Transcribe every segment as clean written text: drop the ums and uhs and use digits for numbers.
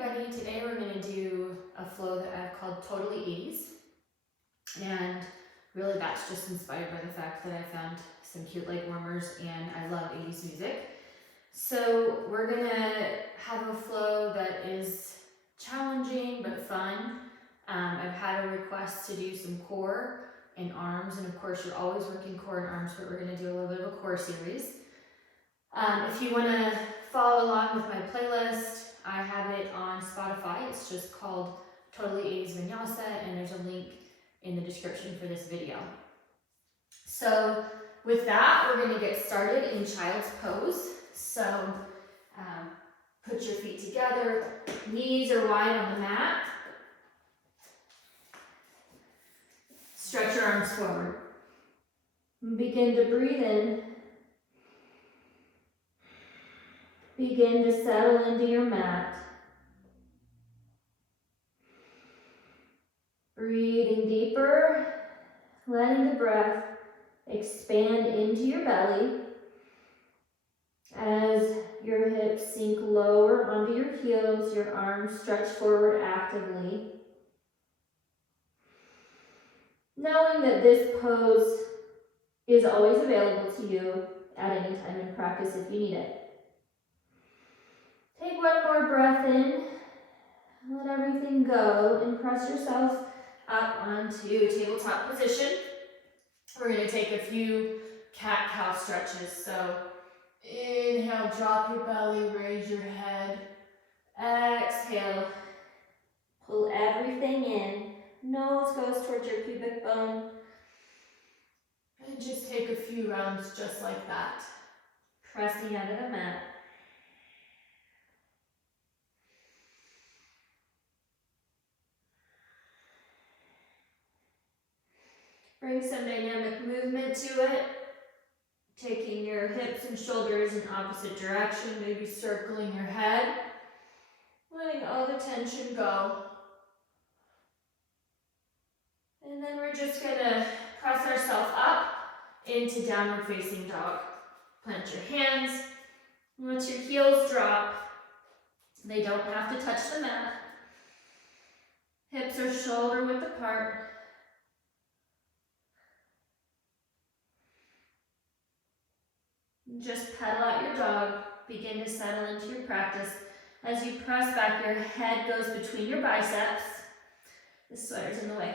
everybody, today we're going to do a flow that I've called Totally 80s, and really that's just inspired by the fact that I found some cute leg warmers and I love 80s music. So we're going to have a flow that is challenging but fun. I've had a request to do some core and arms, and of course you're always working core and arms, but we're going to do a little bit of a core series. If you want to follow along with my playlist, I have it on Spotify. It's just called Totally 80s Vinyasa, and there's a link in the description for this video. So with that, we're going to get started in child's pose. So put your feet together, knees are wide on the mat. Stretch your arms forward. Begin to breathe in. Begin to settle into your mat. Breathing deeper, letting the breath expand into your belly as your hips sink lower onto your heels, your arms stretch forward actively. Knowing that this pose is always available to you at any time in practice if you need it. Take one more breath in, let everything go, and press yourself up onto tabletop position. We're going to take a few cat-cow stretches. So inhale, drop your belly, raise your head. Exhale, pull everything in. Nose goes towards your pubic bone. And just take a few rounds just like that. Pressing out of the mat. Bring some dynamic movement to it. Taking your hips and shoulders in opposite direction, maybe circling your head. Letting all the tension go. And then we're just gonna press ourselves up into downward facing dog. Plant your hands. Let your heels drop. They don't have to touch the mat. Hips are shoulder width apart. Just pedal out your dog. Begin to settle into your practice. As you press back, your head goes between your biceps. The sweater's in the way.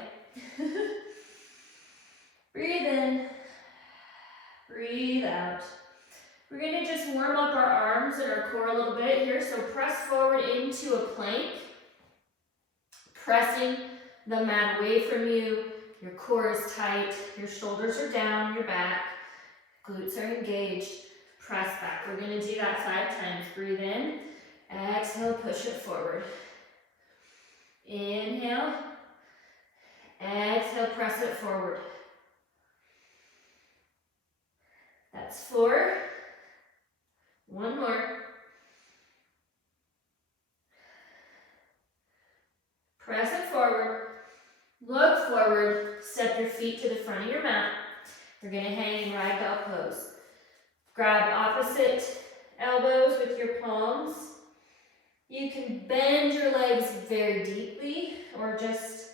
Breathe in. Breathe out. We're going to just warm up our arms and our core a little bit here. So press forward into a plank. Pressing the mat away from you. Your core is tight. Your shoulders are down, your back. Glutes are engaged. Press back. We're going to do that 5 times. Breathe in. Exhale, push it forward. Inhale. Exhale, press it forward. That's 4. One more. Press it forward. Look forward. Step your feet to the front of your mat. You're going to hang in ragdoll pose. Grab opposite elbows with your palms. You can bend your legs very deeply or just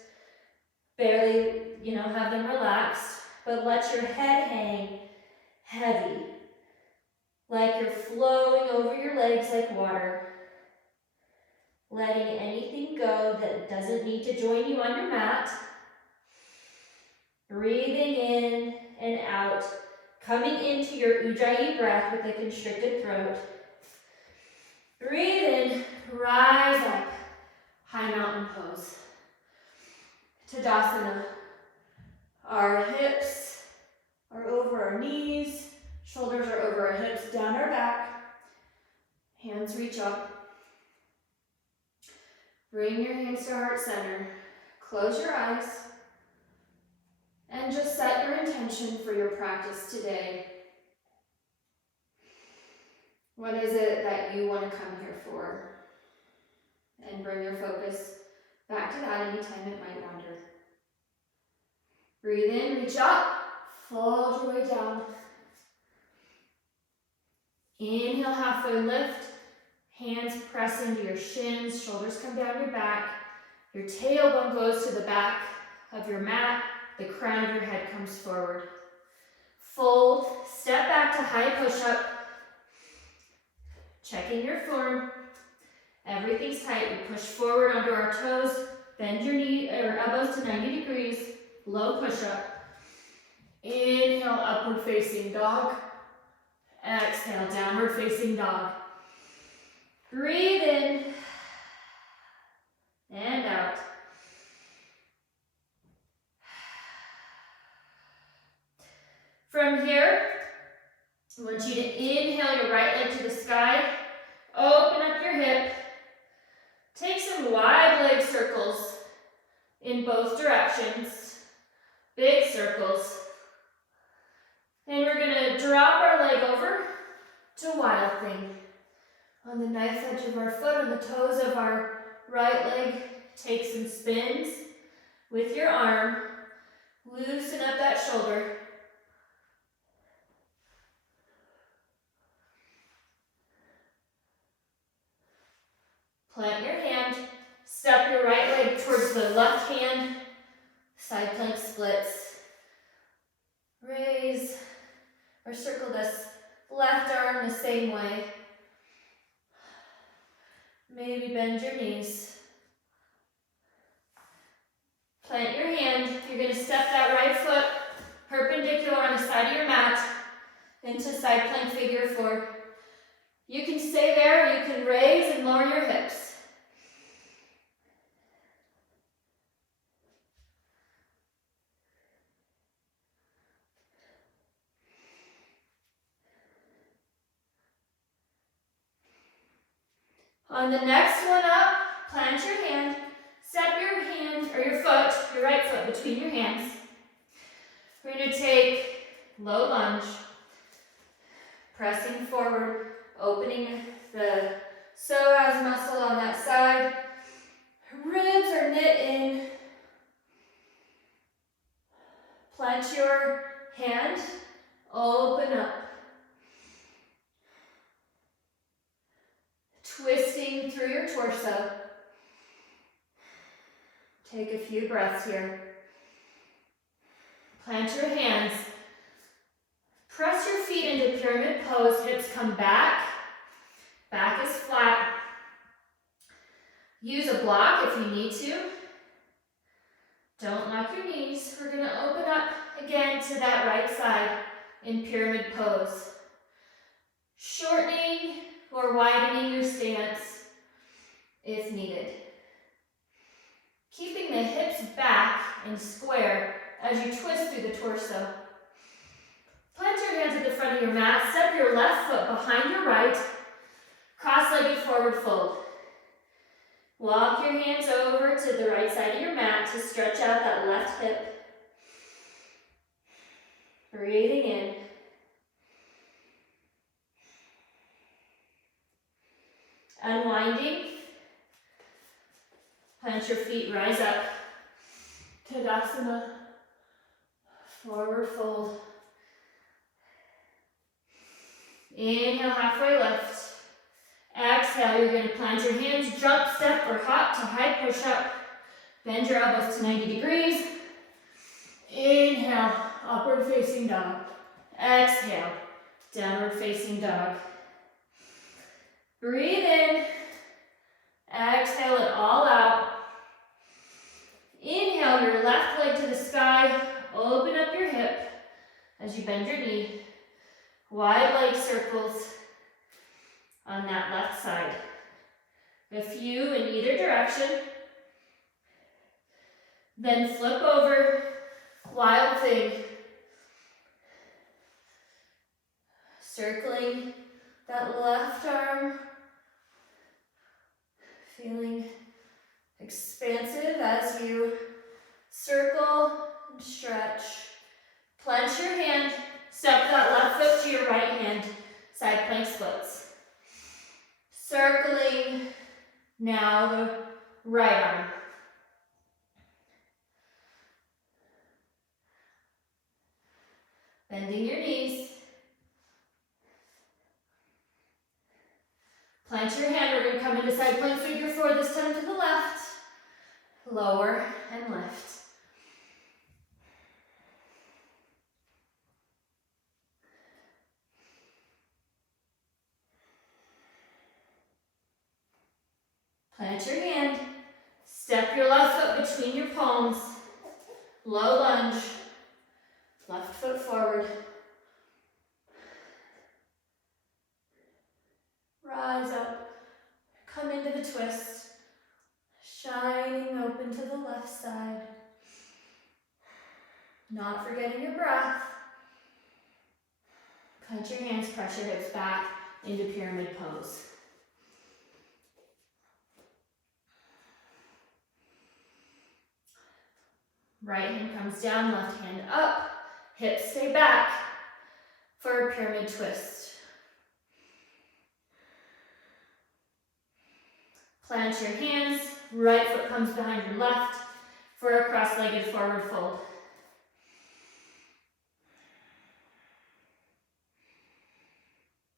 barely, have them relaxed, but let your head hang heavy, like you're flowing over your legs like water. Letting anything go that doesn't need to join you on your mat. Breathing in and out, coming into your Ujjayi breath with a constricted throat. Breathe in, rise up, high mountain pose. Tadasana. Our hips are over our knees, shoulders are over our hips, down our back. Hands reach up. Bring your hands to heart center. Close your eyes. And just set your intention for your practice today. What is it that you want to come here for? And bring your focus back to that anytime it might wander. Breathe in, reach up, fold your way down. Inhale, halfway lift. Hands press into your shins, shoulders come down your back. Your tailbone goes to the back of your mat. The crown of your head comes forward. Fold, step back to high push-up. Checking your form. Everything's tight. We push forward onto our toes. Bend your knee or elbows to 90 degrees. Low push-up. Inhale, upward facing dog. Exhale, downward facing dog. Breathe in and out. From here, I want you to inhale your right leg to the sky. Open up your hip. Take some wide leg circles in both directions. Big circles. And we're going to drop our leg over to Wild Thing. On the knife edge of our foot, on the toes of our right leg, take some spins with your arm. Loosen up that shoulder. Plant your hand, step your right leg towards the left hand, side plank splits. Raise or circle this left arm the same way. Maybe bend your knees. Plant your hand. You're going to step that right foot perpendicular on the side of your mat into side plank figure 4. You can stay there, you can raise and lower your hips. On the next one up, plant your hand, step your hand or your foot, your right foot between your hands. We're going to take low lunge, pressing forward, opening the psoas muscle on that side. Ribs are knit in. Plant your hand, open up. Twisting through your torso. Take a few breaths here. Plant your hands. Press your feet into pyramid pose. Hips come back. Back is flat. Use a block if you need to. Don't lock your knees. We're going to open up again to that right side in pyramid pose. Shortening or widening your stance if needed. Keeping the hips back and square as you twist through the torso. Plant your hands at the front of your mat. Step your left foot behind your right. Cross-legged forward fold. Walk your hands over to the right side of your mat to stretch out that left hip. Breathing in. Unwinding. Plant your feet, rise up. Tadasana. Forward fold. Inhale, halfway lift. Exhale, you're going to plant your hands, jump, step, or hop to high push-up. Bend your elbows to 90 degrees. Inhale, upward facing dog. Exhale, downward facing dog. Breathe in. Exhale it all out. Inhale your left leg to the sky. Open up your hip as you bend your knee. Wide leg circles on that left side. A few in either direction. Then flip over. Wild Thing. Circling that left arm. Feeling expansive as you circle and stretch. Plant your hand, step that left foot to your right hand, side plank splits. Circling now the right arm. Bending your knees. Plant your hand, we're gonna come into side plank figure 4, this time to the left. Lower and lift. Plant your hand. Step your left foot between your palms. Low lunge. Left foot forward. Rise up. Come into the twist. Shining open to the left side. Not forgetting your breath. Plant your hands, press your hips back into pyramid pose. Right hand comes down, left hand up. Hips stay back for a pyramid twist. Plant your hands, right foot comes behind your left for a cross-legged forward fold.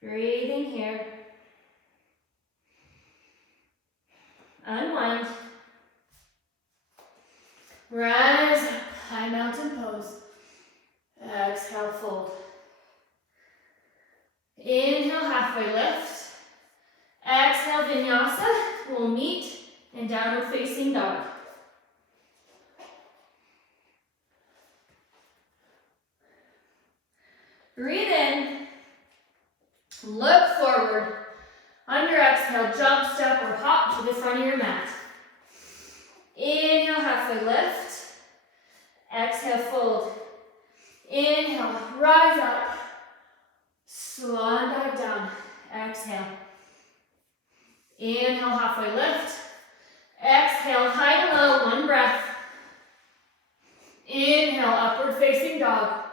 Breathing here. Unwind. Rise up, high mountain pose. Exhale, fold. Inhale, halfway lift. Exhale, vinyasa. We'll meet in downward facing dog. Breathe in. Look forward. On your exhale, jump, step, or hop to the front of your mat. Inhale, halfway lift. Exhale, fold. Inhale, rise up. Swan dive down. Exhale. Inhale, halfway lift. Exhale, high to low, one breath. Inhale, upward facing dog.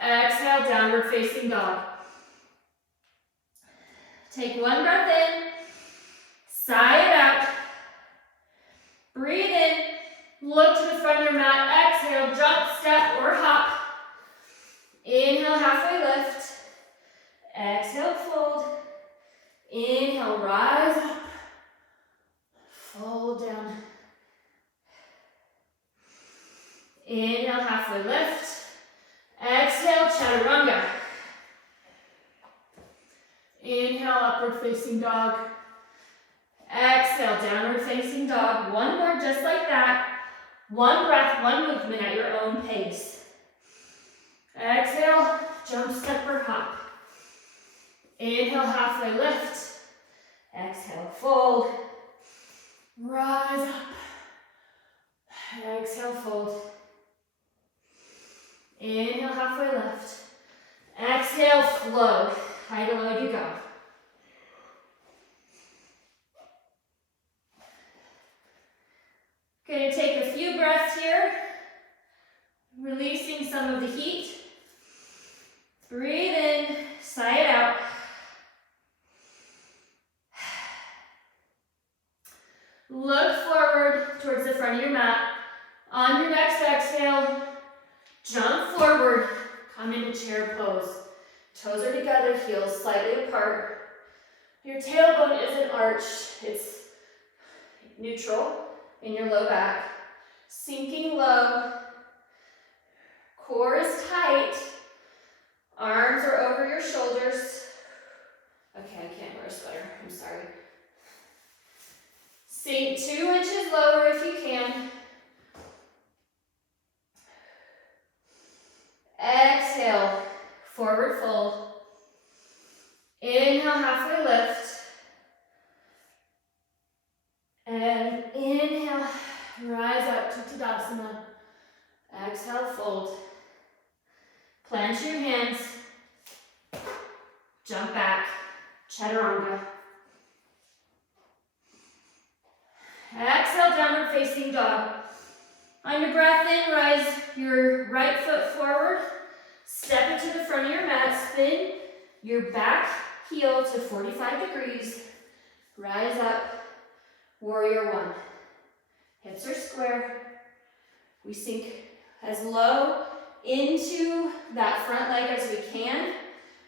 Exhale, downward facing dog. Take one breath in. Sigh it out. Breathe in. Look to the front of your mat. Exhale, jump, step, or hop. Inhale, halfway lift. Exhale, fold. Inhale, rise up. Fold down. Inhale, halfway lift. Exhale, chaturanga. Inhale, upward facing dog. Exhale, downward facing dog. One more just like that. One breath, one movement at your own pace. Exhale, jump, step, or hop. Inhale, halfway lift. Exhale, fold. Rise up. Exhale, fold. Inhale, halfway lift. Exhale, flow. High to low you go. Gonna take a few breaths here, releasing some of the heat. Breathe in, sigh it out. Look forward towards the front of your mat. On your next exhale, jump forward, come into chair pose. Toes are together, heels slightly apart. Your tailbone isn't arched, it's neutral in your low back. Sinking low. Core is tight. Arms are over your shoulders. Okay, I can't wear a sweater, I'm sorry. Sink 2 inches lower if you can. Exhale, forward fold. Inhale, halfway lift. And inhale, rise up to Tadasana. Exhale, fold. Plant your hands. Jump back, chaturanga. Exhale, downward facing dog. On your breath in, rise your right foot forward. Step into the front of your mat. Spin your back heel to 45 degrees. Rise up, warrior one. Hips are square. We sink as low into that front leg as we can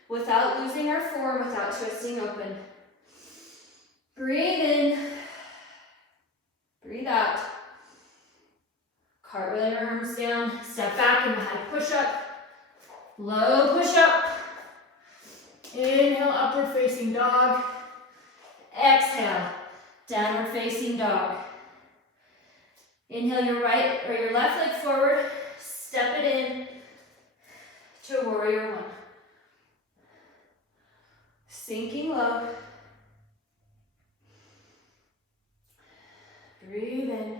without losing our form, without twisting open. Breathe in. Breathe out. Cartwheel your arms down. Step back into high push-up. Low push-up. Inhale, upward facing dog. Exhale, downward facing dog. Inhale your right or your left leg forward. Step it in to warrior one. Sinking low. Breathe in.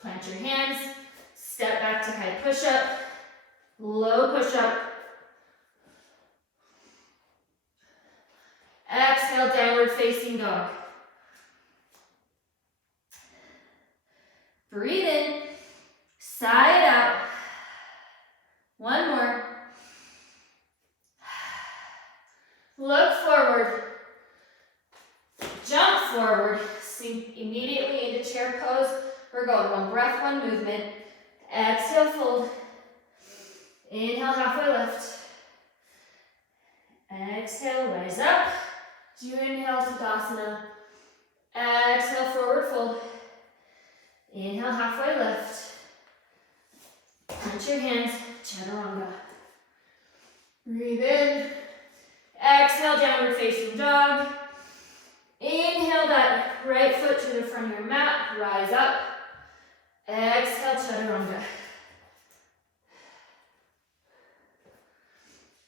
Plant your hands. Step back to high push-up. Low push-up. Exhale, downward facing dog. Breathe in. Sigh it out. One more. Look forward. Jump forward. Sink immediately into chair pose. We're going one breath, one movement. Exhale, fold. Inhale, halfway lift. Exhale, rise up. Do inhale, Tadasana. Exhale, forward fold. Inhale, halfway lift. Plant your hands, Chaturanga. Breathe in. Exhale, downward facing dog. Inhale that right foot to the front of your mat. Rise up. Exhale, Chaturanga.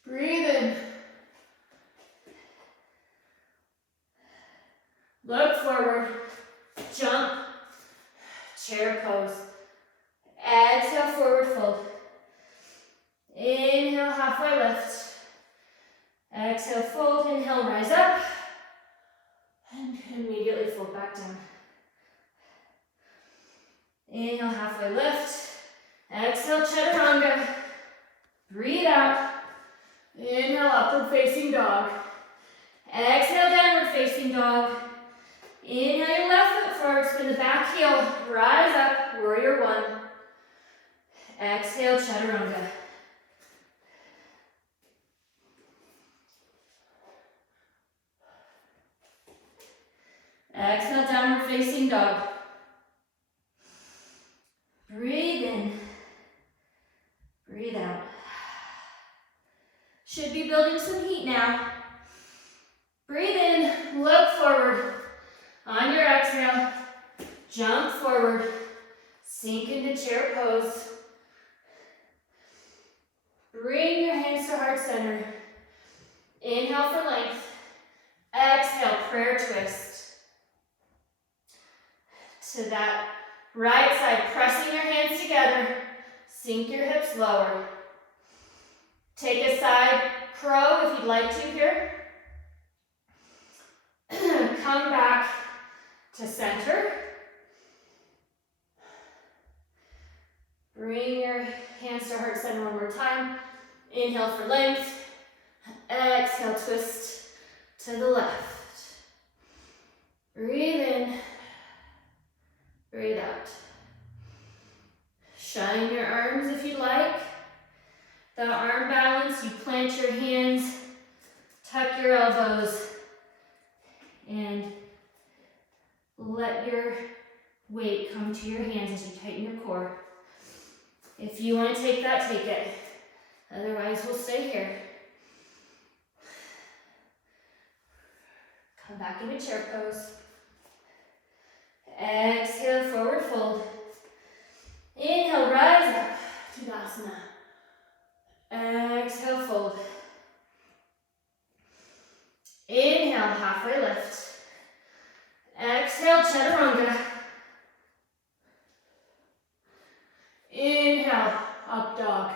Breathe in. Look forward. Jump. Chair pose. Exhale, forward fold. Inhale, halfway lift. Exhale, fold. Inhale, rise up. And immediately fold back down. Inhale, halfway lift. Exhale, Chaturanga. Breathe out. Inhale, upward facing dog. Exhale, downward facing dog. Inhale your left foot forward, spin the back heel. Rise up, warrior one. Exhale, Chaturanga. Exhale, downward facing dog. Breathe in. Breathe out. Should be building some heat now. Breathe in, look forward. On your exhale, jump forward. Sink into chair pose. Bring your hands to heart center. Inhale for length. Exhale, prayer twist. To that right side, pressing your hands together. Sink your hips lower. Take a side crow if you'd like to here. Come back to center. Bring your hands to heart center one more time. Inhale for length. Exhale, twist to the left. Breathe in. Breathe out. Shine your arms if you'd like. The arm balance, you plant your hands, tuck your elbows, and let your weight come to your hands as you tighten your core. If you want to take that, take it. Otherwise, we'll stay here. Come back into chair pose. Exhale, forward fold. Inhale, rise up, Tadasana. Exhale, fold. Inhale, halfway lift. Exhale, Chaturanga. Inhale, up dog.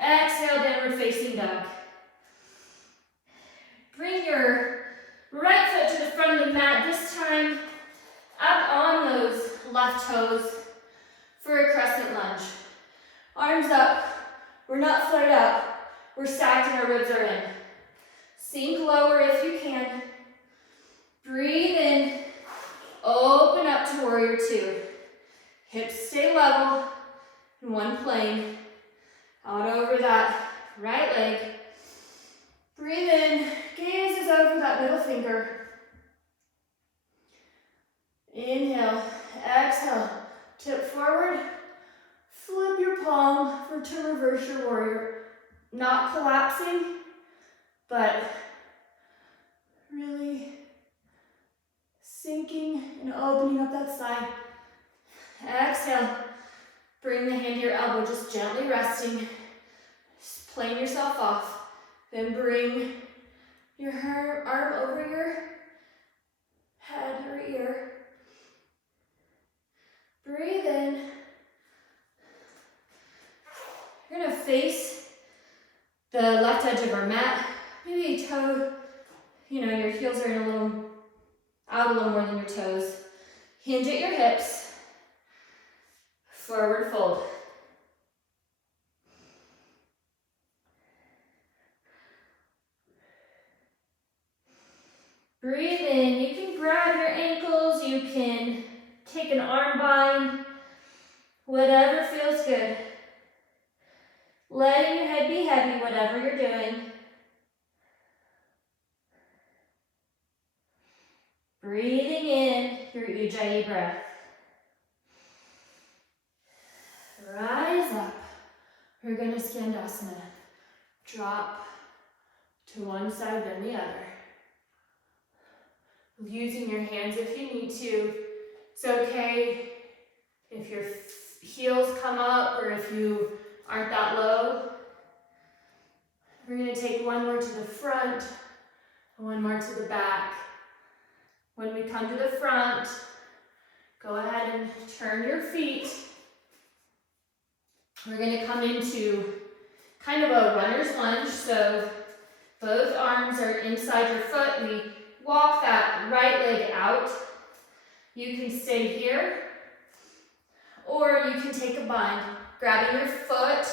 Exhale, downward facing dog. Bring your right foot to the front of the mat, this time up on those left toes for a crescent lunge. Arms up. We're not flared out. We're stacked and our ribs are in. Sink lower if you can. Breathe in. Open up to warrior two. Hips stay level in one plane. Out over that right leg. finger. Inhale, exhale, tip forward, flip your palm to reverse your warrior. Not collapsing, but really sinking and opening up that side. Exhale, bring the hand to your elbow, just gently resting, just playing yourself off. Then bring your arm over your head or ear. Breathe in. You're gonna face the left edge of our mat. Maybe toe, your heels are out a little more than your toes. Hinge at your hips. Forward fold. Breathe in. You can grab your ankles. You can take an arm bind. Whatever feels good. Letting your head be heavy, whatever you're doing. Breathing in your Ujjayi breath. Rise up. We're going to Skandasana. Drop to one side, then the other. Using your hands if you need to. It's okay if your heels come up or if you aren't that low. We're going to take one more to the front and one more to the back. When we come to the front, go ahead and turn your feet. We're going to come into kind of a runner's lunge, so both arms are inside your foot. We walk that right leg out. You can stay here, or you can take a bind, grabbing your foot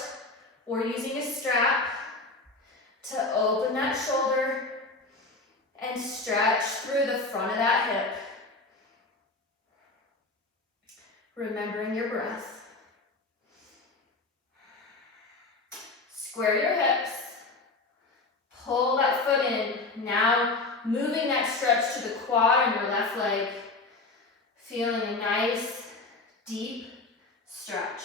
or using a strap to open that shoulder and stretch through the front of that hip. Remembering your breath. Square your hips. Pull that foot in. Now moving that stretch to the quad on your left leg. Feeling a nice, deep stretch.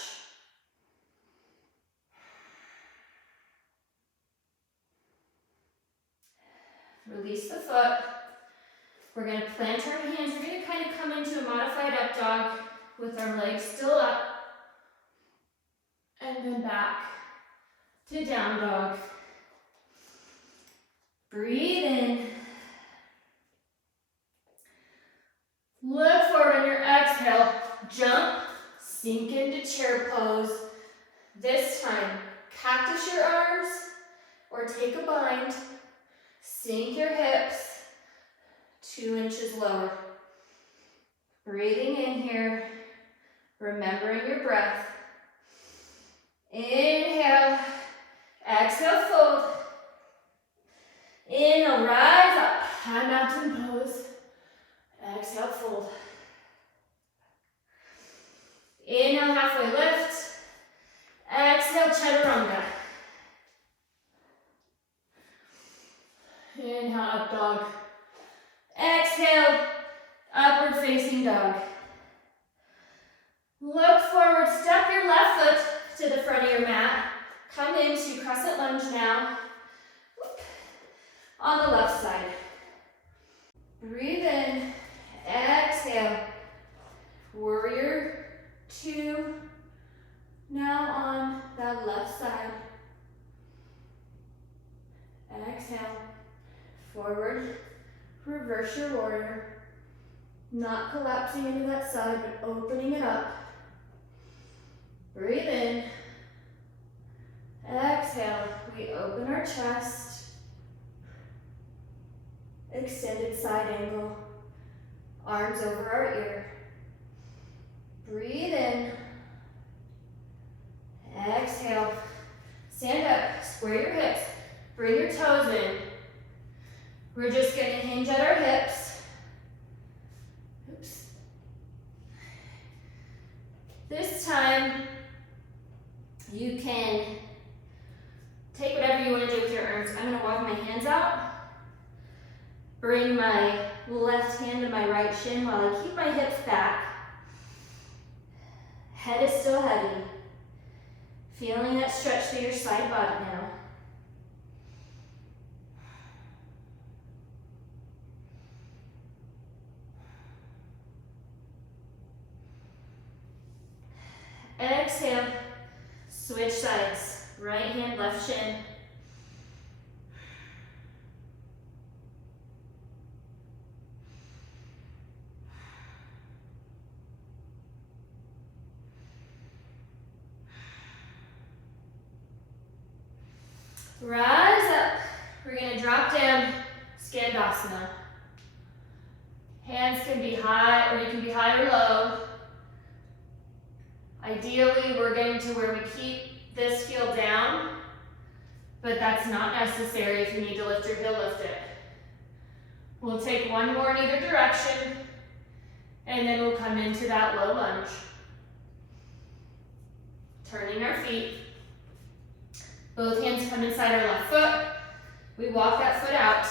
Release the foot. We're going to plant our hands. We're going to kind of come into a modified up dog with our legs still up. And then back to down dog. Breathe in. Look forward on your exhale. Jump, sink into chair pose. This time, cactus your arms or take a bind. Sink your hips 2 inches lower. Breathing in here, remembering your breath. Inhale, exhale, fold. Inhale, rise up, high mountain pose. Exhale, fold. Inhale, halfway lift. Exhale, chaturanga. Inhale, up dog. Exhale, upward facing dog. Look forward, step your left foot to the front of your mat. Come into crescent lunge now. On the left side. Breathe in, exhale. Warrior 2. Now on that left side. Exhale. Forward, reverse your warrior. Not collapsing into that side, but opening it up. Breathe in. Exhale, we open our chest. Extended side angle. Arms over our ear. Breathe in. Exhale. Stand up, square your hips. Bring your toes in. We're just going to hinge at our hips. Oops. This time, you can take whatever you want to do with your arms. I'm going to walk my hands out. Bring my left hand to my right shin while I keep my hips back. Head is still heavy. Feeling that stretch through your side body now. Exhale, switch sides. Right hand, left shin. Rise up. We're going to drop down, Skandasana. Hands can be high, or you can be high or low. Ideally, we're getting to where we keep this heel down, but that's not necessary. If you need to lift your heel, lift it. We'll take one more in either direction, and then we'll come into that low lunge. Turning our feet. Both hands come inside our left foot. We walk that foot out.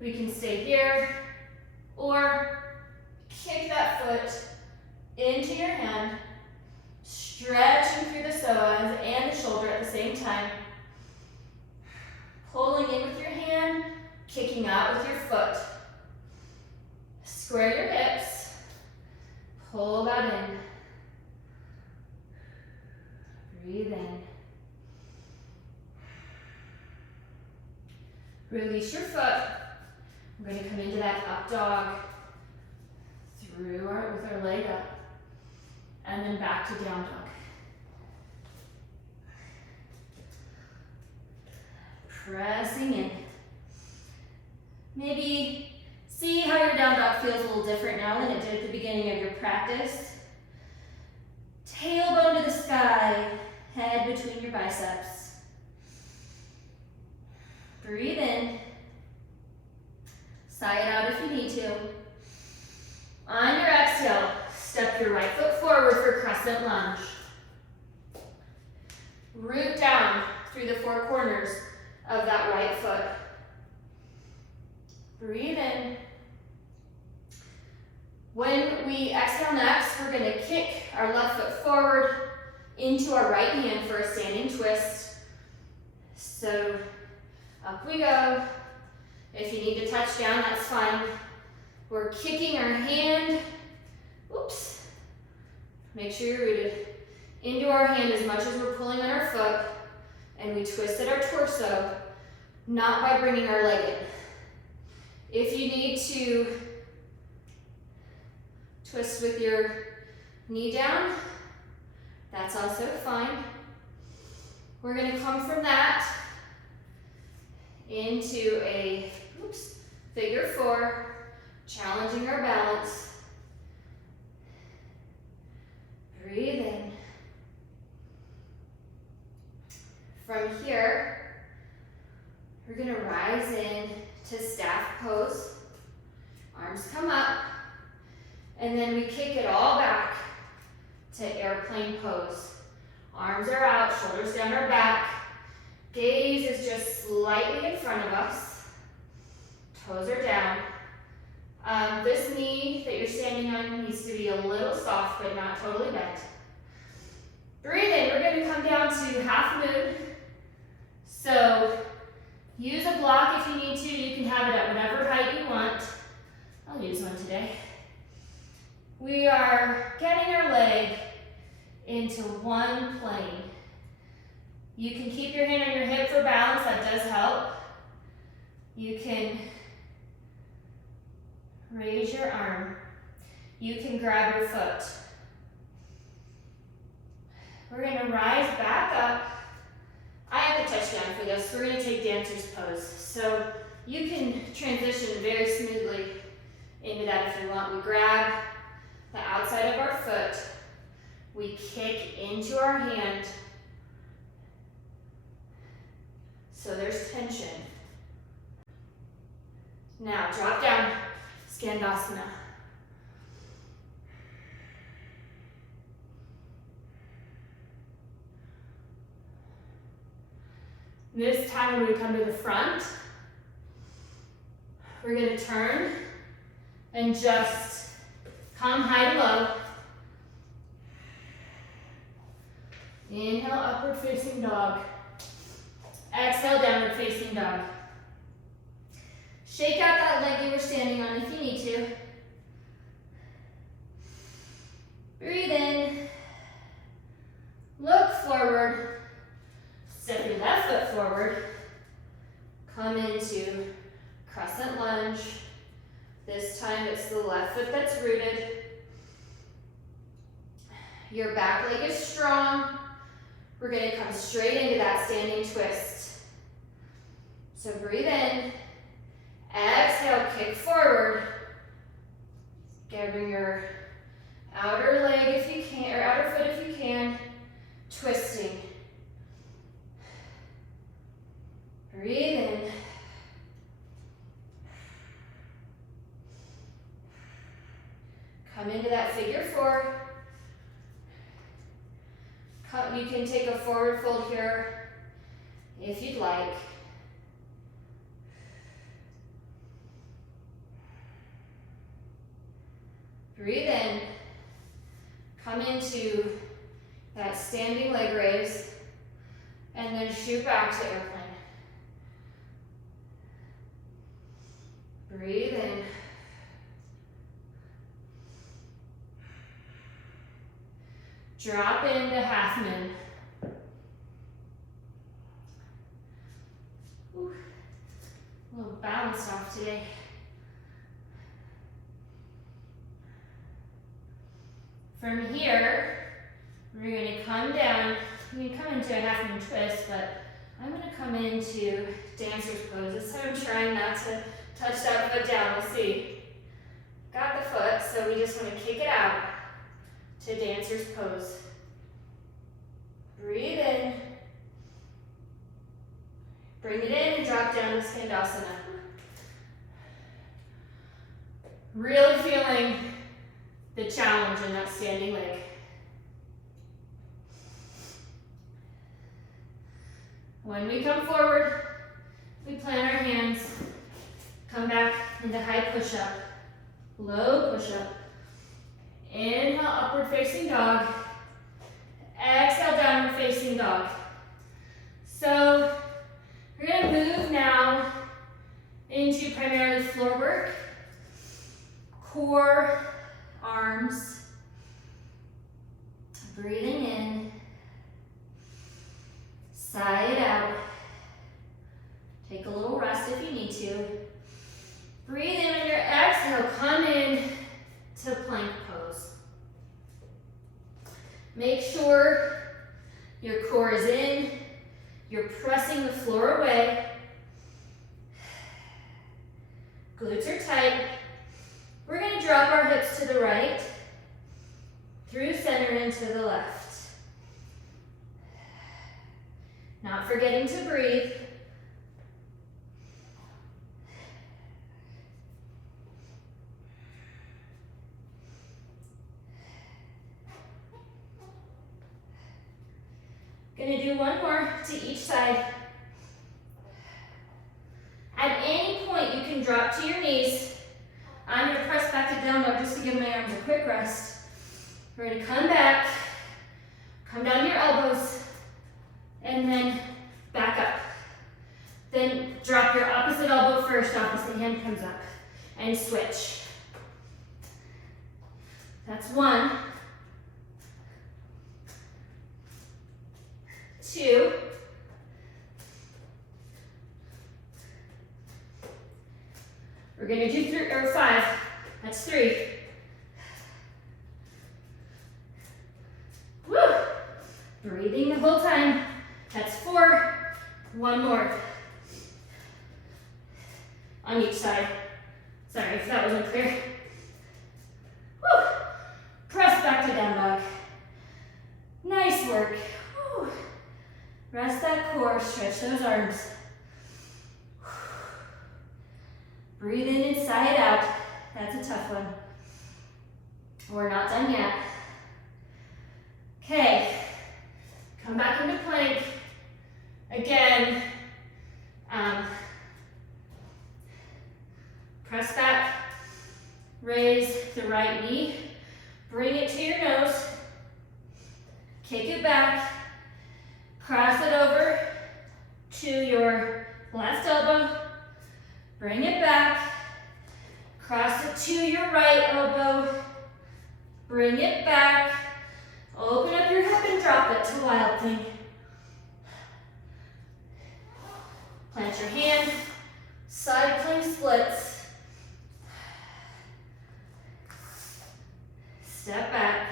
We can stay here, or kick that foot into your hand, stretching through the psoas and the shoulder at the same time. Pulling in with your hand, kicking out with your foot. Square your hips. Pull that in. Breathe in. Release your foot. We're going to come into that up dog with our leg up, and then back to down dog. Pressing in. Maybe see how your down dog feels a little different now than it did at the beginning of your practice. Tailbone to the sky, head between your biceps. Breathe in. Sigh it out if you need to. On your exhale, step your right foot forward for crescent lunge. Root down through the four corners of that right foot. Breathe in. When we exhale next, we're going to kick our left foot forward into our right hand for a standing twist. So up we go. If you need to touch down, that's fine. We're kicking our hand, oops, make sure you're rooted, into our hand as much as we're pulling on our foot, and we twist at our torso, not by bringing our leg in. If you need to twist with your knee down, that's also fine. We're going to come from that into a figure four, challenging our balance. Breathe in. From here, we're going to rise in to staff pose. Arms come up, and then we kick it all back to airplane pose. Arms are out, shoulders down our back. Gaze is just slightly in front of us. Toes are down. This knee that you're standing on needs to be a little soft, but not totally bent. Breathe in. We're going to come down to half moon. So use a block if you need to. You can have it at whatever height you want. I'll use one today. We are getting our leg into one plane. You can keep your hand on your hip for balance. That does help. You can raise your arm. You can grab your foot. We're going to rise back up. I have to touch down for this. We're going to take dancer's pose. So you can transition very smoothly into that if you want. We grab the outside of our foot. We kick into our hand. So there's tension. Now drop down, Skandasana. This time when we come to the front, We're gonna turn and just come high to low. Inhale, upward facing dog. Exhale, downward facing dog. Shake out that leg you were standing on if you need to. Breathe in. Look forward. Step your left foot forward. Come into crescent lunge. This time it's the left foot that's rooted. Your back leg is strong. We're going to come straight into that standing twist. So breathe in. Exhale, kick forward. Bring your outer leg if you can, or outer foot if you can. Twisting. Breathe in. Come into that figure four. You can take a forward fold here if you'd like. Breathe in. Come into that standing leg raise and then shoot back to airplane. Breathe in. Drop into half moon. Ooh, a little balanced off today. From here, we're going to come down. You can come into a half moon twist, but I'm going to come into dancer's pose. This time I'm trying not to touch that foot down. We'll see. Got the foot, so we just want to kick it out to dancer's pose. Breathe in. Bring it in and drop down to Skandasana. Really feeling the challenge in that standing leg. When we come forward, we plant our hands, come back into high push-up, low push-up. Inhale, upward facing dog. Exhale, downward facing dog. So we're going to move now into primarily floor work, core, arms. Breathing in, sigh it out. Take a little rest if you need to. Breathe in on your exhale, come in to plank pose. Make sure your core is in, you're pressing the floor away. Glutes are tight. We're going to drop our hips to the right, through center and to the left. Not forgetting to breathe. Gonna do one more to each side. At any point, you can drop to your knees. I'm gonna press back to down dog just to give my arms a quick rest. We're gonna come back, come down to your elbows, and then back up. Then drop your opposite elbow first, opposite hand comes up, and switch. That's 1. 2. We're going to do 3 or 5. That's 3. Woo! Breathing the whole time. That's 4. 1 more. On each side. Sorry if that wasn't clear. Woo! Press back to down dog. Nice work. Woo! Rest that core, stretch those arms. Breathe in and sigh it out. That's a tough one. We're not done yet. Okay, come back into plank. Again, Press back, raise the right knee, bring it to your nose, kick it back, cross it over to your left elbow, bring it back, cross it to your right elbow, bring it back, open up your hip and drop it to Wild Thing. Plant your hand, side plank splits. Step back,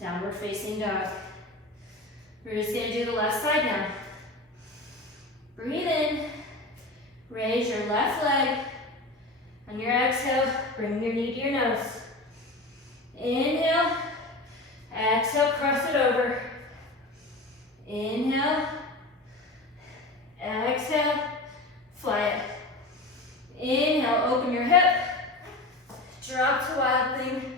downward facing dog. We're just gonna do the left side now. Breathe in, raise your left leg. On your exhale, bring your knee to your nose. Inhale, exhale, cross it over. Inhale, exhale, fly it. Inhale, open your hip, drop to Wild Thing.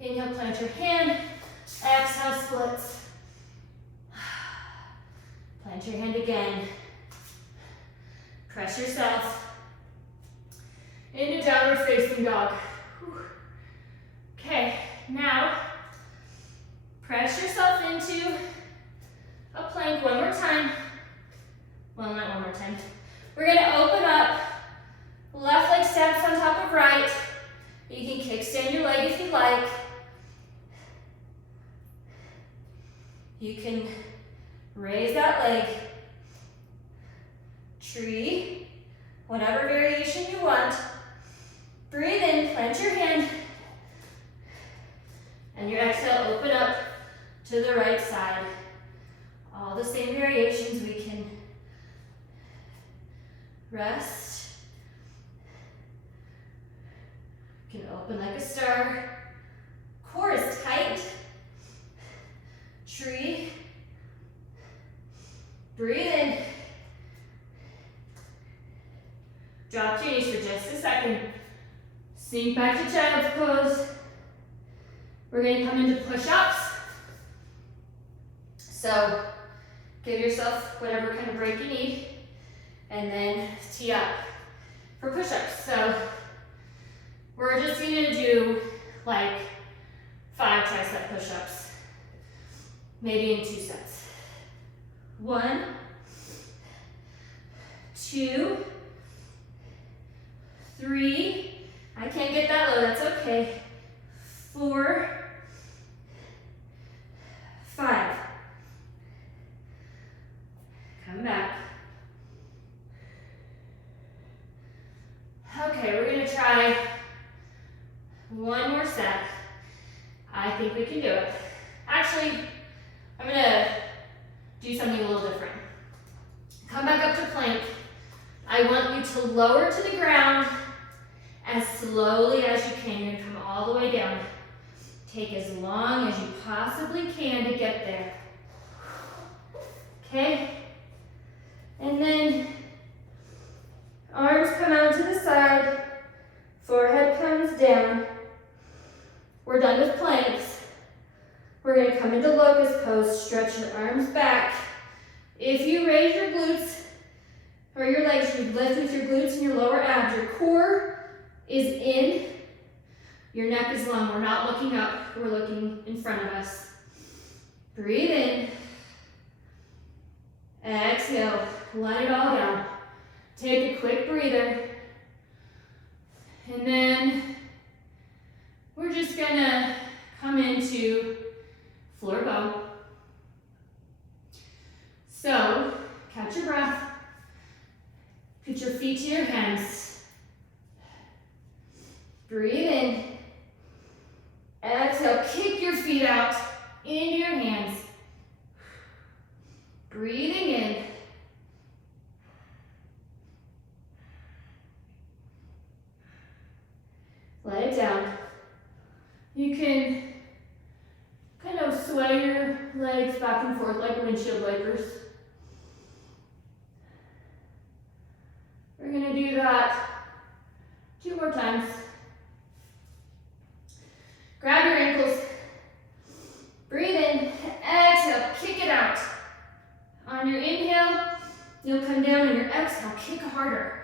Inhale, plant your hand, exhale, splits. Plant your hand again. Press yourself into downward facing dog. Okay, now press yourself into a plank one more time. Well, not one more time. We're gonna open up, left leg steps on top of right. You can kickstand your leg if you like. You can raise that leg, tree, whatever variation you want. Breathe in, plant your hand, and your exhale, open up to the right side. All the same variations. We can rest, you can open like a star, core is tight, tree, breathe in, drop to your knees for just a second, sink back to child's pose. We're going to come into push-ups. So give yourself whatever kind of break you need, and then tee up for push-ups. So we're just going to do like 5 tricep push-ups, maybe in 2 sets. 1, 2, 3. I can't get that low, that's okay. 4, 5. Come back. Okay, we're gonna try one more set. I think we can do it. Actually, I'm gonna do something a little different. Come back up to plank. I want you to lower to the ground as slowly as you can. You're gonna come all the way down. Take as long as you possibly can to get there. Okay? And then arms come out to the side, forehead comes down. We're done with planks. We're gonna come into locust pose, stretch your arms back. If you raise your glutes or your legs, you lift with your glutes and your lower abs. Your core is in, your neck is long. We're not looking up, we're looking in front of us. Breathe in. Exhale, let it all down. Take a quick breather. And then we're just gonna come into floor bow. So, catch your breath. Put your feet to your hands. Breathe in. Exhale, kick your feet out into your hands. Breathing in. Let it down. You can kind of sway your legs back and forth like windshield wipers. We're going to do that 2 more times. Grab your ankles. Breathe in. Exhale. Kick it out. On your inhale, you'll come down. On your exhale, kick harder.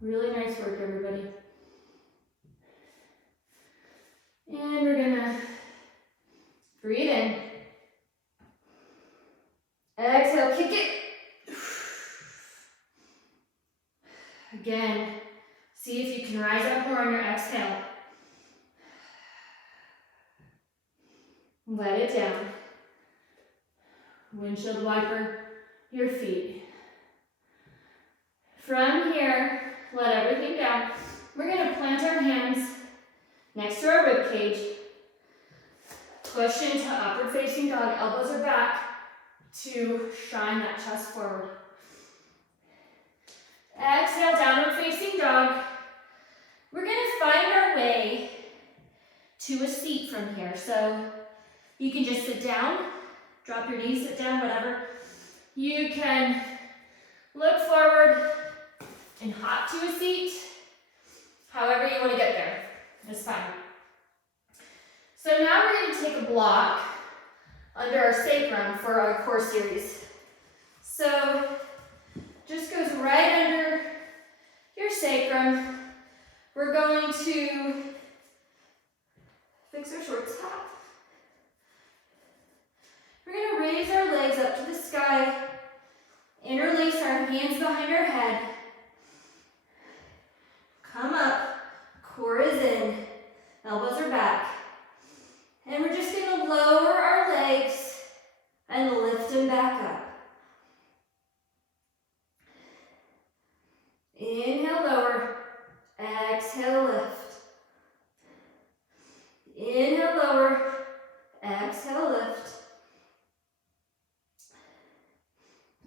Really nice work, everybody. And we're gonna breathe in. Exhale, kick it. Again, see if you can rise up more on your exhale. Let it down. Windshield wiper your feet. From here, let everything down. We're gonna plant our hands next to our rib cage. Push into upward facing dog. Elbows are back to shine that chest forward. Exhale, downward facing dog. We're gonna find our way to a seat from here. So you can just sit down, drop your knees, sit down, whatever. You can look forward and hop to a seat. However you want to get there, it's fine. So now we're going to take a block under our sacrum for our core series. So just goes right under your sacrum. We're going to fix our short top. We're going to raise our legs up to the sky, interlace our hands behind our head, come up, core is in, elbows are back, and we're just going to lower our legs and lift them back up. Inhale, lower, exhale, lift. Inhale, lower, exhale, lift.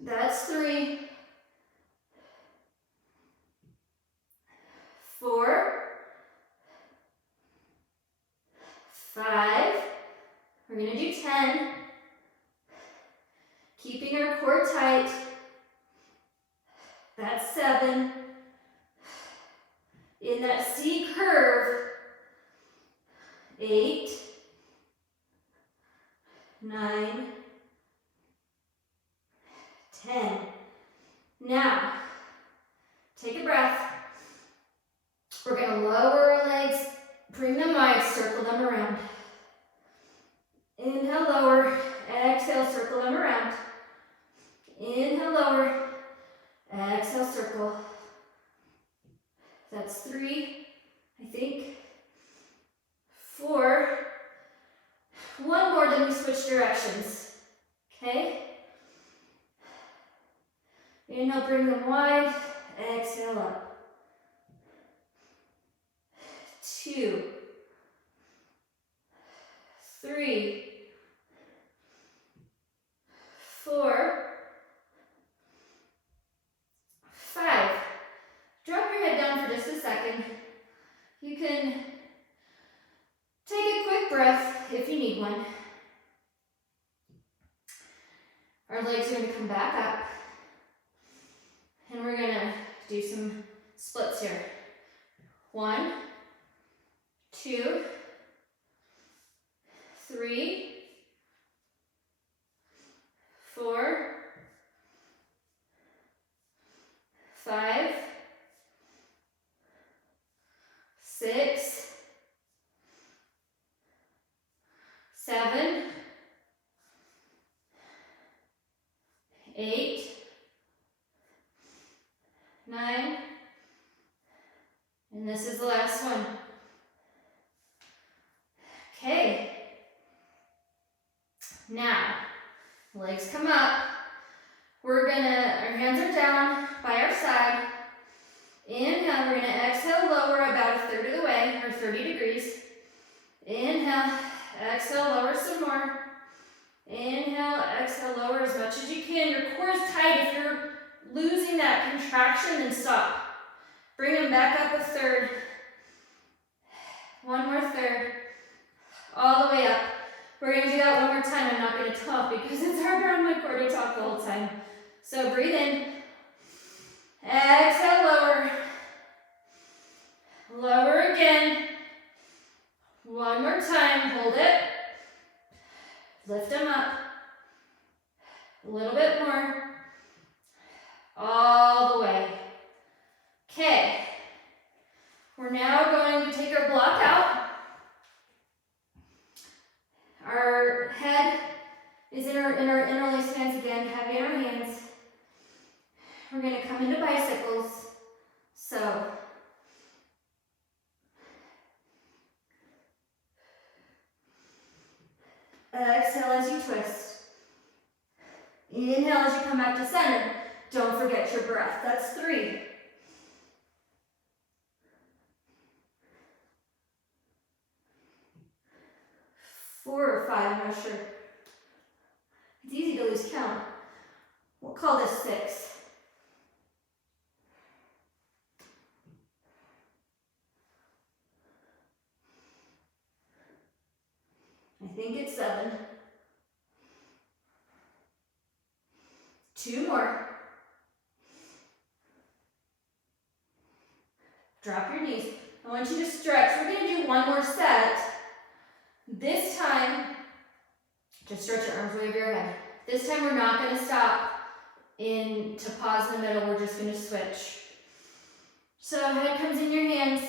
That's 3, 4, 5, we're going to do 10, keeping our core tight, that's 7, in that C curve, 8, 9, 10. Now, take a breath. We're going to lower our legs, bring them wide, circle them around. Inhale, lower, exhale, circle them around. Inhale, lower, exhale, circle. That's 3, I think. 4. One more, then we switch directions. Okay? Inhale, bring them wide, exhale up. 2, 3, 4, 5. Drop your head down for just a second. You can take a quick breath if you need one. Our legs are going to come back up. And we're going to do some splits here. 1, 2, 3, 4, 5, 6, 7, 8, 9, and this is the last one. Okay. Now, legs come up. Our hands are down by our side. Inhale, we're gonna exhale, lower about a third of the way, or 30 degrees. Inhale, exhale, lower some more. Inhale, exhale, lower as much as you can. Your core is tight. If you're losing that contraction, then stop. Bring them back up a third. One more third. All the way up. We're going to do that one more time. I'm not going to talk because it's harder on my core to talk the whole time. So breathe in. Exhale, lower. Lower again. One more time. Hold it. Lift them up. A little bit more. All the way. Okay. as you twist. Inhale as you come back to center. Don't forget your breath. That's 3. 4 or 5, I'm not sure. It's easy to lose count. We'll call this 6. I think it's 7. 2 more. Drop your knees. I want you to stretch. We're going to do one more set. This time, just stretch your arms way over your head. This time we're not going to stop to pause in the middle. We're just going to switch. So head comes in your hands.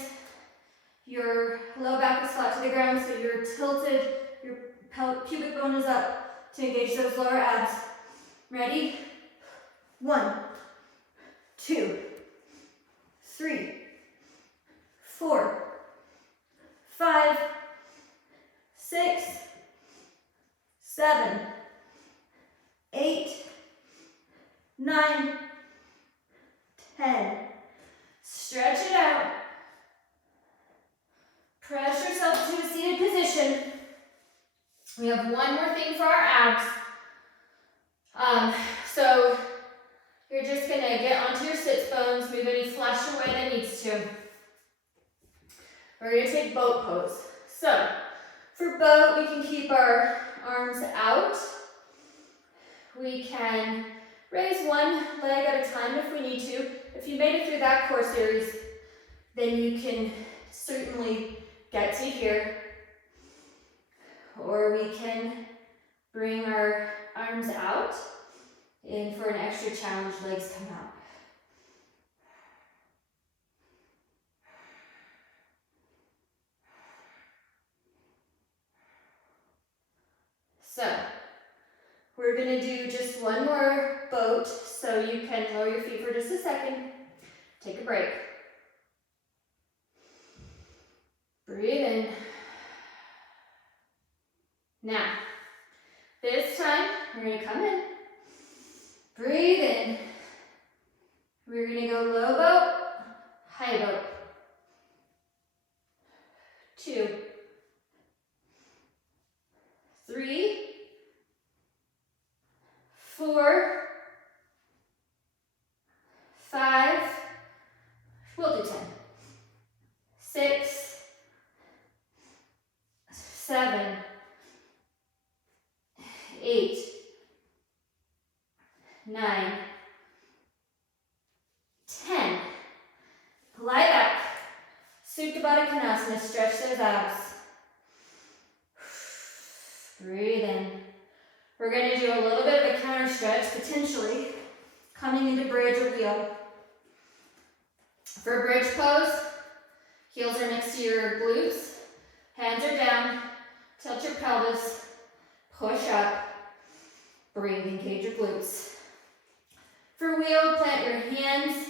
Your low back is flat to the ground, so you're tilted. Your pubic bone is up to engage those lower abs. Ready? 1, 2, 3, 4, 5, 6, 7, 8, 9, 10. Stretch it out. Press yourself to a seated position. We have one more thing for our abs. So you're just gonna get onto your sits bones, move any flesh away that needs to. We're gonna take boat pose. So for boat, we can keep our arms out. We can raise one leg at a time if we need to. If you made it through that core series, then you can certainly get to here. Or we can bring our arms out, and for an extra challenge, legs come out. So, we're gonna do just one more boat, so you can lower your feet for just a second. Take a break. Breathe in. Now, this time, we're gonna come in. Breathe in. We're gonna go low boat, high boat. 2, 3, 4, 5, we'll do 10. 6, 7, 8, 9, 10. Lie back. Supta Baddha Konasana. Stretch those abs. Breathe in. We're going to do a little bit of a counter stretch, potentially coming into bridge or wheel. For bridge pose, heels are next to your glutes, hands are down, tilt your pelvis, push up, breathe, engage your glutes. For wheel, plant your hands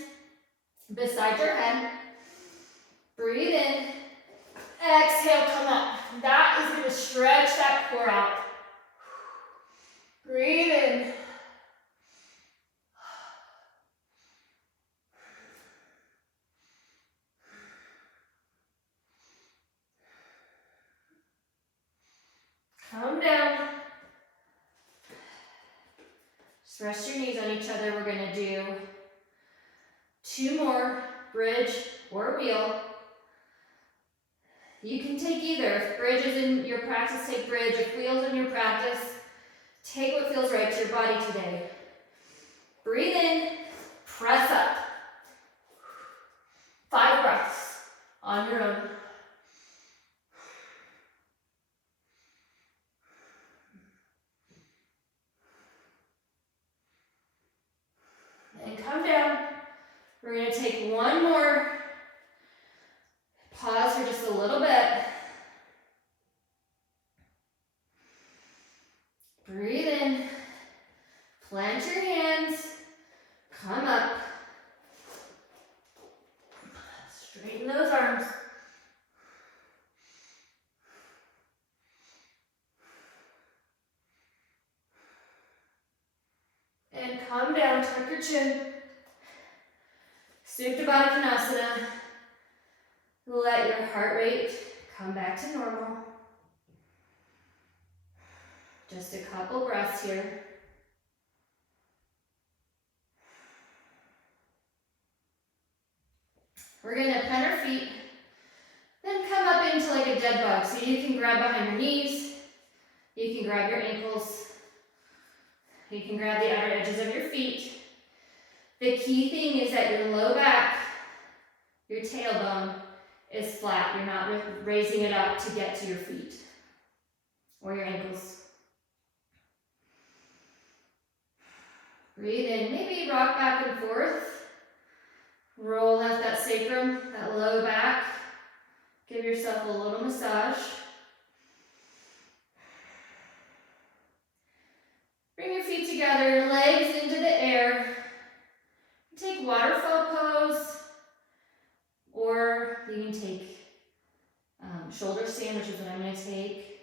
beside your head, breathe in, exhale, come up. That is going to stretch that core out. Breathe in. Come down. Just rest your knees on each other. We're going to do 2 more, bridge or wheel. You can take either. If bridge is in your practice, take bridge. If wheel's in your practice, take what feels right to your body today. Breathe in, press up. 5 breaths on your own. And come down. We're going to take one more. Pause for just a little bit. Breathe in. Plant your hands. Come up. Straighten those arms. Come down, tuck your chin. Supta Baddha Konasana. Let your heart rate come back to normal. Just a couple breaths here. We're going to plant our feet, then come up into like a dead bug. So you can grab behind your knees, you can grab your ankles, you can grab the outer edges of your feet. The key thing is that your low back, your tailbone is flat. You're not raising it up to get to your feet or your ankles. Breathe in, maybe rock back and forth. Roll out that sacrum, that low back. Give yourself a little massage. Bring your feet together, legs into the air. Take waterfall pose, or you can take shoulder stand, which is what I'm going to take,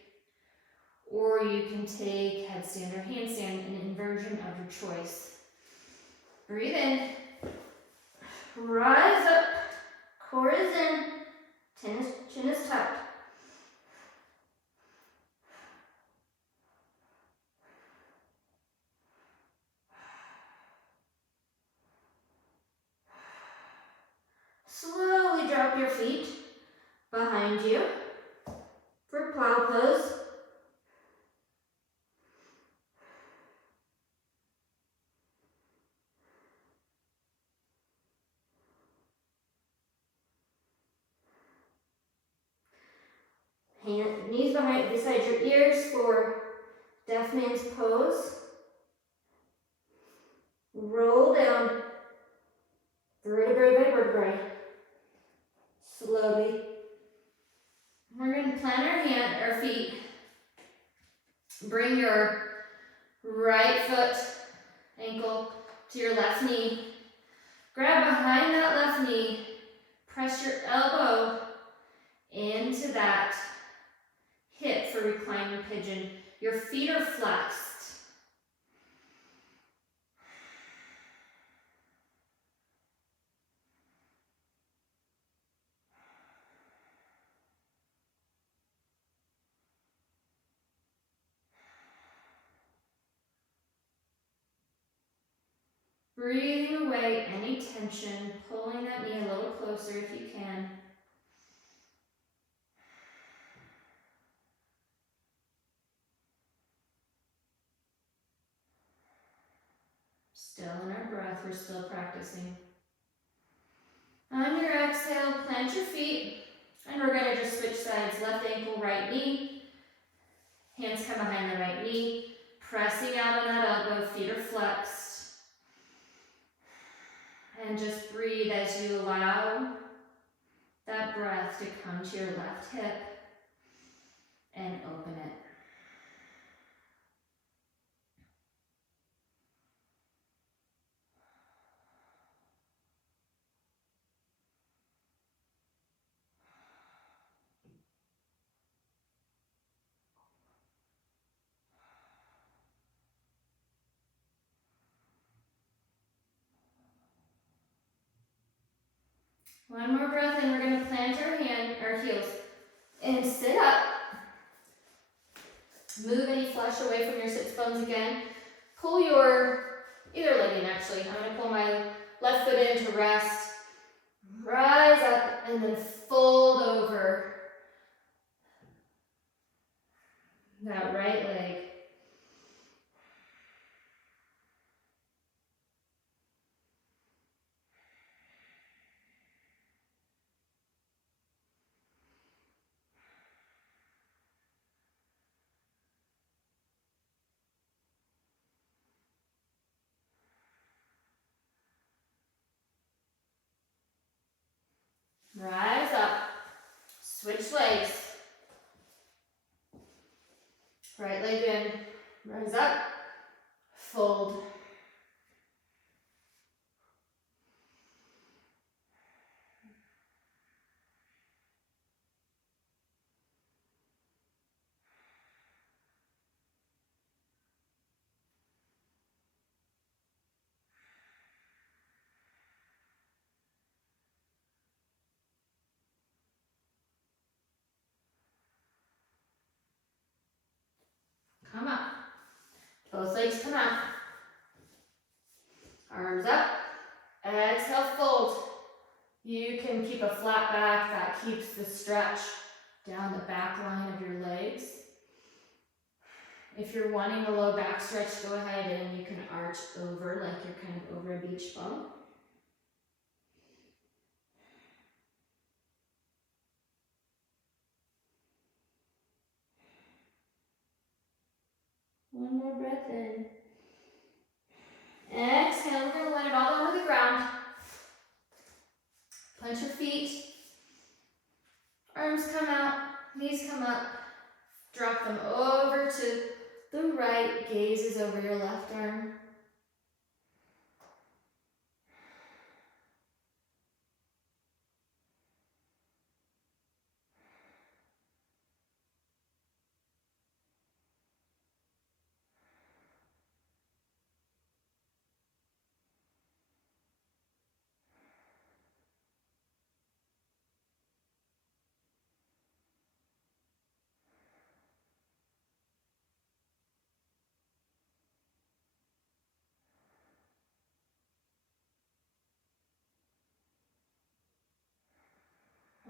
or you can take headstand or handstand, an inversion of your choice. Breathe in. Rise up, core is in, chin is tucked. Slowly drop your feet behind you for plow pose. Knees beside your ears for deaf man's pose. Roll down, vertebrae by vertebrae. Slowly. We're going to plant our feet. Bring your right foot, ankle to your left knee. Grab behind that left knee. Press your elbow into that hip for reclining pigeon. Your feet are flexed. Breathing away any tension, pulling that knee a little closer if you can. Still in our breath, we're still practicing. On your exhale, plant your feet, and we're going to just switch sides. Left ankle, right knee. Hands come behind the right knee. Pressing out on that elbow, feet are flexed. And just breathe as you allow that breath to come to your left hip and open it. One more breath, and we're going to plant our heels and sit up. Move any flesh away from your sits bones again. Pull your either leg in, actually. I'm going to pull my left foot in to rest. Rise up and then fold over that right leg. Rise up, switch legs. Right leg in, rise up, fold. Both legs come out. Arms up. Exhale, fold. You can keep a flat back. That keeps the stretch down the back line of your legs. If you're wanting a low back stretch, go ahead and you can arch over like you're kind of over a beach bum. One more breath in. Exhale, we're going to let it all down to the ground. Punch your feet. Arms come out, knees come up. Drop them over to the right, gaze is over your left arm.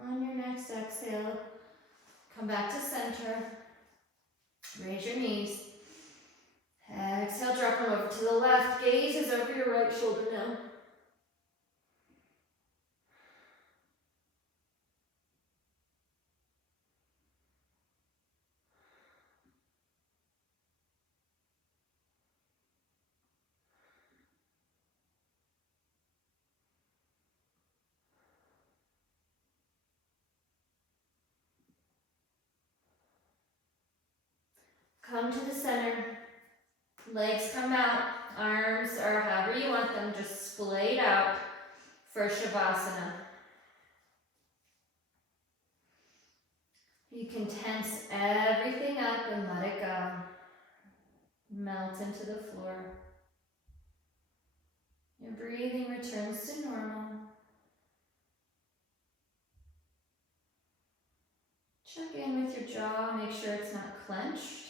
On your next exhale, come back to center. Raise your knees. Exhale, drop them over to the left. Gaze is over your right shoulder now. Come to the center. Legs come out. Arms, or however you want them, just splayed out for Shavasana. You can tense everything up and let it go. Melt into the floor. Your breathing returns to normal. Check in with your jaw, make sure it's not clenched.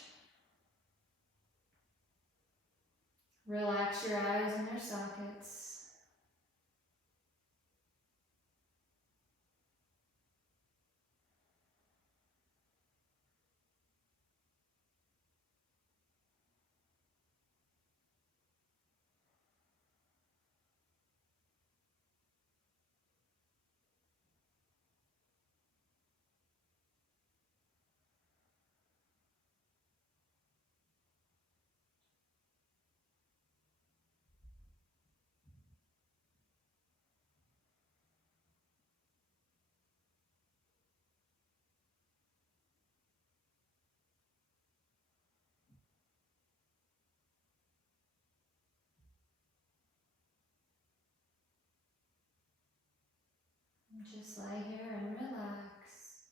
Relax your eyes in their sockets. Just lie here and relax.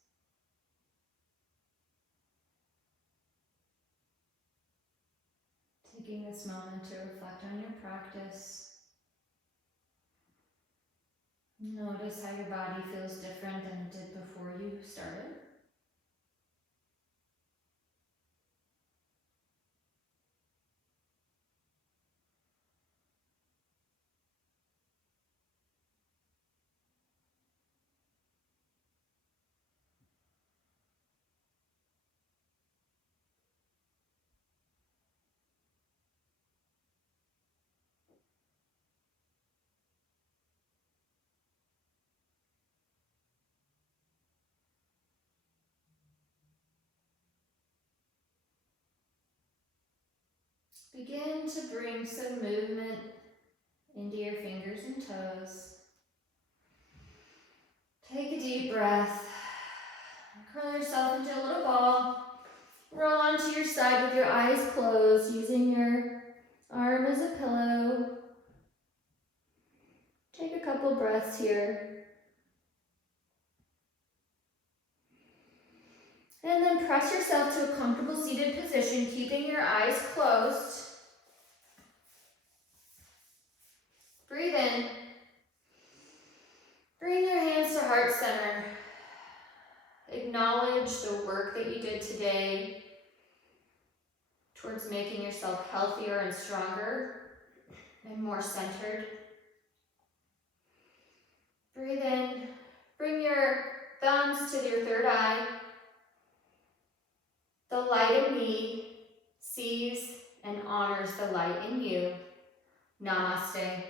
Taking this moment to reflect on your practice. Notice how your body feels different than it did before you started. Begin to bring some movement into your fingers and toes. Take a deep breath. Curl yourself into a little ball. Roll onto your side with your eyes closed, using your arm as a pillow. Take a couple breaths here. And then press yourself to a comfortable seated position, keeping your eyes closed. Breathe in. Bring your hands to heart center. Acknowledge the work that you did today towards making yourself healthier and stronger and more centered. Breathe in. Bring your thumbs to your third eye. The light in me sees and honors the light in you. Namaste.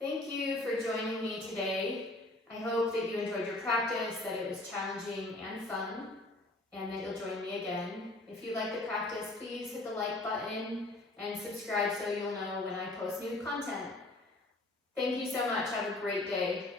Thank you for joining me today. I hope that you enjoyed your practice, that it was challenging and fun, and that you'll join me again. If you like the practice, please hit the like button and subscribe so you'll know when I post new content. Thank you so much. Have a great day.